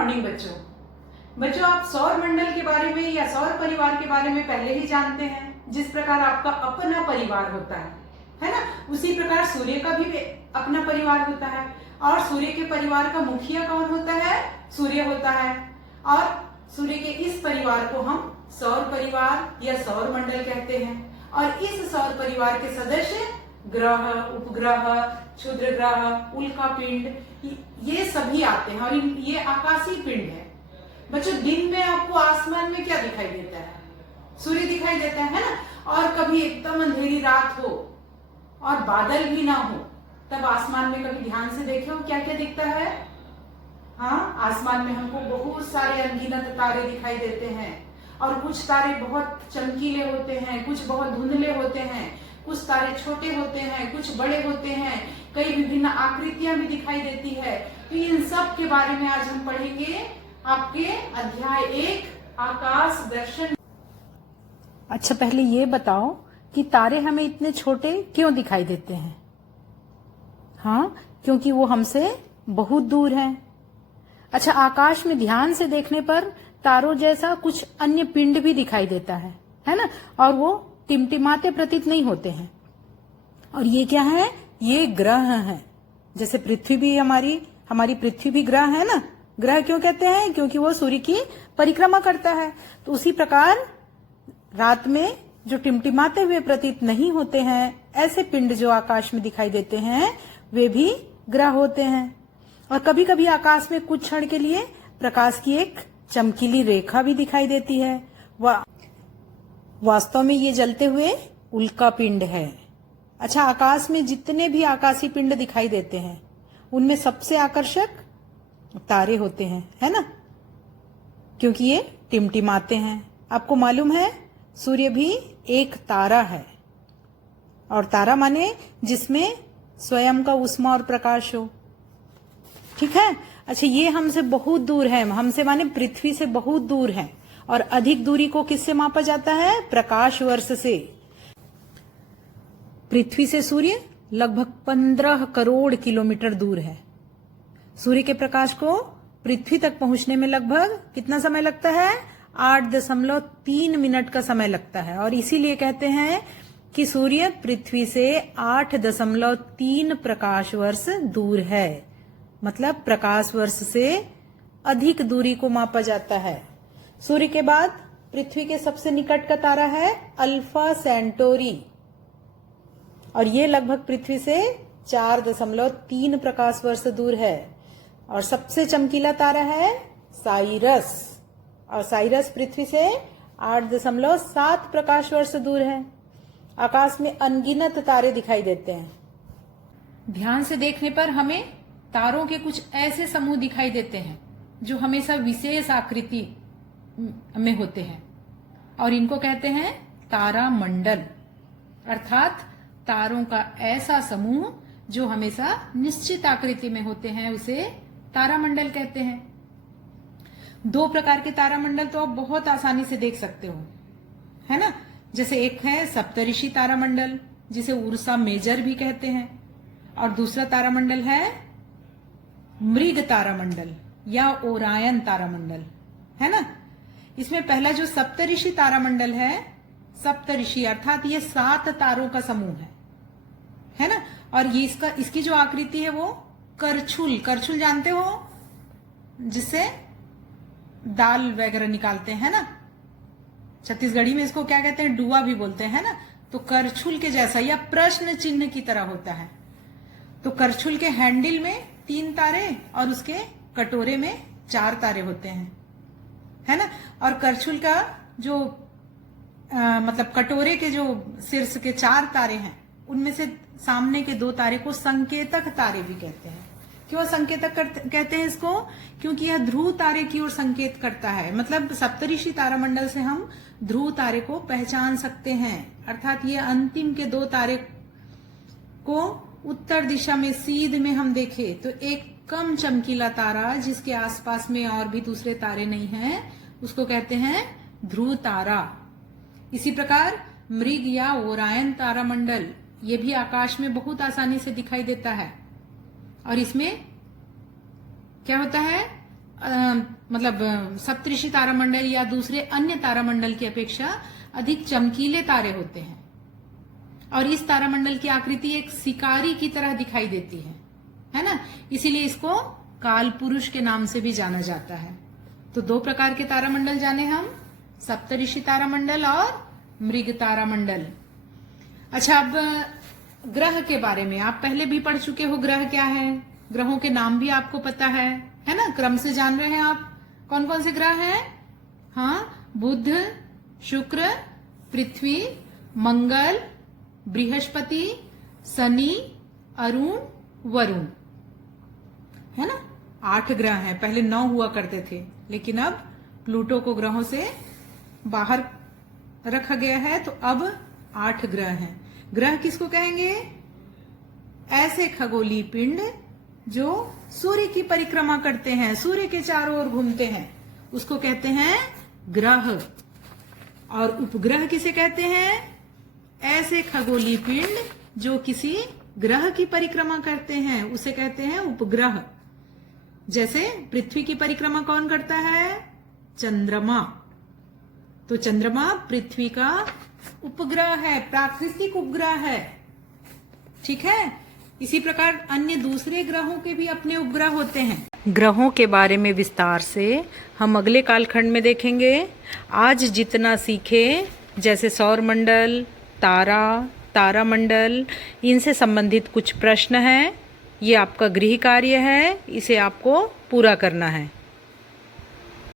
Morning बच्चों। बच्चों, आप सौर मंडल के बारे में या सौर परिवार के बारे में पहले ही जानते हैं। जिस प्रकार आपका अपना परिवार होता है ना, उसी प्रकार सूर्य का भी अपना परिवार होता है। और सूर्य के परिवार का मुखिया कौन होता है? सूर्य होता है। और सूर्य के इस परिवार को हम सौर परिवार या सौर मंडल कहते हैं। और इस सौर परिवार के सदस्य ग्रह, उपग्रह, क्षुद्र ग्रह, उल्का पिंड, ये सभी आते हैं। और ये आकाशीय पिंड है। बच्चों, दिन में आपको आसमान में क्या दिखाई देता है? सूर्य दिखाई देता है ना। और कभी एकदम अंधेरी रात हो और बादल भी ना हो, तब आसमान में कभी ध्यान से देखे हो क्या क्या दिखता है? हाँ, आसमान में हमको बहुत सारे अनगिनत तारे दिखाई देते हैं। और कुछ तारे बहुत चमकीले होते हैं, कुछ बहुत धुंधले होते हैं, कुछ तारे छोटे होते हैं, कुछ बड़े होते हैं, कई विभिन्न आकृतियां भी दिखाई देती है। तो इन सब के बारे में आज हम पढ़ेंगे आपके अध्याय 1 आकाश दर्शन। अच्छा, पहले ये बताओ कि तारे हमें इतने छोटे क्यों दिखाई देते हैं? हाँ, क्योंकि वो हमसे बहुत दूर हैं। अच्छा, आकाश में ध्यान से देखने पर तारों जैसा कुछ अन्य पिंड भी दिखाई देता है ना? और वो टिमटिमाते प्रतीत नहीं होते हैं। और ये क्या है? ये ग्रह हैं। जैसे पृथ्वी भी हमारी पृथ्वी भी ग्रह है ना। ग्रह क्यों कहते हैं? क्योंकि वो सूर्य की परिक्रमा करता है। तो उसी प्रकार रात में जो टिमटिमाते हुए प्रतीत नहीं होते हैं, ऐसे पिंड जो आकाश में दिखाई देते हैं, वे भी ग्रह होते हैं। और कभी कभी आकाश में कुछ क्षण के लिए प्रकाश की एक चमकीली रेखा भी दिखाई देती है। वास्तव में ये जलते हुए उल्का पिंड है। अच्छा, आकाश में जितने भी आकाशीय पिंड दिखाई देते हैं, उनमें सबसे आकर्षक तारे होते हैं, है ना? क्योंकि ये टिमटिमाते हैं। आपको मालूम है, सूर्य भी एक तारा है। और तारा माने जिसमें स्वयं का ऊष्मा और प्रकाश हो। ठीक है। अच्छा, ये हमसे बहुत दूर है। हमसे माने पृथ्वी से बहुत दूर है। और अधिक दूरी को किससे मापा जाता है? प्रकाश वर्ष से। पृथ्वी से सूर्य लगभग 15 करोड़ किलोमीटर दूर है। सूर्य के प्रकाश को पृथ्वी तक पहुंचने में लगभग कितना समय लगता है? 8.3 मिनट का समय लगता है। और इसीलिए कहते हैं कि सूर्य पृथ्वी से 8.3 प्रकाश वर्ष दूर है। मतलब प्रकाश वर्ष से अधिक दूरी को मापा जाता है। सूर्य के बाद पृथ्वी के सबसे निकट का तारा है अल्फा सेंटोरी। और ये लगभग पृथ्वी से 4.3 प्रकाश वर्ष दूर है। और सबसे चमकीला तारा है साइरस। और साइरस पृथ्वी से 8.7 प्रकाश वर्ष दूर है। आकाश में अनगिनत तारे दिखाई देते हैं। ध्यान से देखने पर हमें तारों के कुछ ऐसे समूह दिखाई देते हैं जो हमेशा विशेष आकृति में होते हैं। और इनको कहते हैं तारा मंडल। अर्थात तारों का ऐसा समूह जो हमेशा निश्चित आकृति में होते हैं, उसे तारामंडल कहते हैं। 2 प्रकार के तारामंडल तो आप बहुत आसानी से देख सकते हो, है ना? जैसे एक है सप्तऋषि तारामंडल, जिसे उर्सा मेजर भी कहते हैं। और दूसरा तारामंडल है मृग तारामंडल या ओरायन तारामंडल, है ना? इसमें पहला जो सप्तऋषि तारामंडल है, सप्तऋषि अर्थात ये 7 तारों का समूह है ना? और ये इसकी जो आकृति है वो करछुल जानते हो, जिससे दाल वगैरह निकालते हैं ना। छत्तीसगढ़ी में इसको क्या कहते हैं? डुआ भी बोलते हैं ना। तो करछुल के जैसा या प्रश्न चिन्ह की तरह होता है। तो करछुल के हैंडल में 3 तारे और उसके कटोरे में 4 तारे होते हैं, है ना? और करछुल का जो मतलब कटोरे के जो शीर्ष के 4 तारे हैं, उनमें से सामने के 2 तारे को संकेतक तारे भी कहते हैं। क्यों संकेतक कहते हैं इसको? क्योंकि यह ध्रुव तारे की ओर संकेत करता है। मतलब सप्तऋषि तारामंडल से हम ध्रुव तारे को पहचान सकते हैं। अर्थात ये अंतिम के 2 तारे को उत्तर दिशा में सीध में हम देखें तो एक कम चमकीला तारा, जिसके आसपास में और भी दूसरे तारे नहीं हैं, उसको कहते हैं ध्रुव तारा। इसी प्रकार मृग या ओरायन तारामंडल, ये भी आकाश में बहुत आसानी से दिखाई देता है। और इसमें क्या होता है? सप्तऋषि तारामंडल या दूसरे अन्य तारामंडल की अपेक्षा अधिक चमकीले तारे होते हैं और इस तारामंडल की आकृति एक शिकारी की तरह दिखाई देती है ना। इसीलिए इसको काल पुरुष के नाम से भी जाना जाता है। तो दो प्रकार के तारामंडल जाने हम, सप्तऋषि तारामंडल और मृग तारामंडल। अच्छा, अब ग्रह के बारे में आप पहले भी पढ़ चुके हो। ग्रह क्या है, ग्रहों के नाम भी आपको पता है ना। क्रम से जान रहे हैं आप कौन कौन से ग्रह हैं। हाँ, बुध, शुक्र, पृथ्वी, मंगल, बृहस्पति, शनि, अरुण, वरुण, है ना। 8 ग्रह हैं। पहले 9 हुआ करते थे, लेकिन अब प्लूटो को ग्रहों से बाहर रखा गया है, तो अब 8 ग्रह हैं। ग्रह किसको कहेंगे? ऐसे खगोलीय पिंड जो सूर्य की परिक्रमा करते हैं, सूर्य के चारों ओर घूमते हैं, उसको कहते हैं ग्रह। और उपग्रह किसे कहते हैं? ऐसे खगोलीय पिंड जो किसी ग्रह की परिक्रमा करते हैं, उसे कहते हैं उपग्रह। जैसे पृथ्वी की परिक्रमा कौन करता है? चंद्रमा। तो चंद्रमा पृथ्वी का उपग्रह है, प्राकृतिक उपग्रह है। ठीक है। इसी प्रकार अन्य दूसरे ग्रहों के भी अपने उपग्रह होते हैं। ग्रहों के बारे में विस्तार से हम अगले कालखंड में देखेंगे। आज जितना सीखे, जैसे सौर मंडल, तारा, तारामंडल, इनसे संबंधित कुछ प्रश्न हैं, ये आपका गृह कार्य है, इसे आपको पूरा करना है।